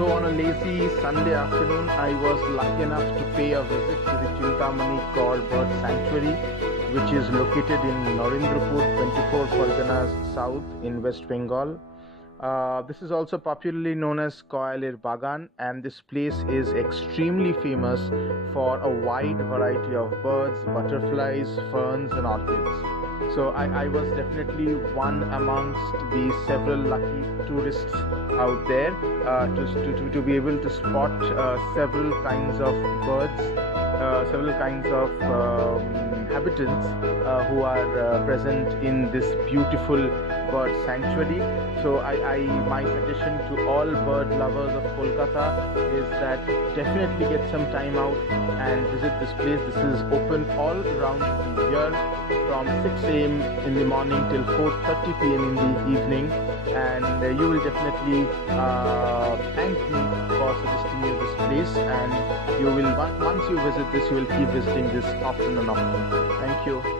So on a lazy Sunday afternoon, I was lucky enough to pay a visit to the Chintamani Kar Bird Sanctuary, which is located in Narendrapur, 24 Parganas South in West Bengal. This is also popularly known as Koyalir Bagan, and this place is extremely famous for a wide variety of birds, butterflies, ferns and orchids. So I was definitely one amongst the several lucky tourists out there to be able to spot several kinds of birds, several kinds of inhabitants who are present in this beautiful bird sanctuary. So my suggestion to all bird lovers of Kolkata is that definitely get some time out and visit this place. This is open all around the year from 6 a.m. in the morning till 4:30 p.m. in the evening, and you will definitely thank me for suggesting you this place, and you will once you visit this, you will keep visiting this often and often. Thank you.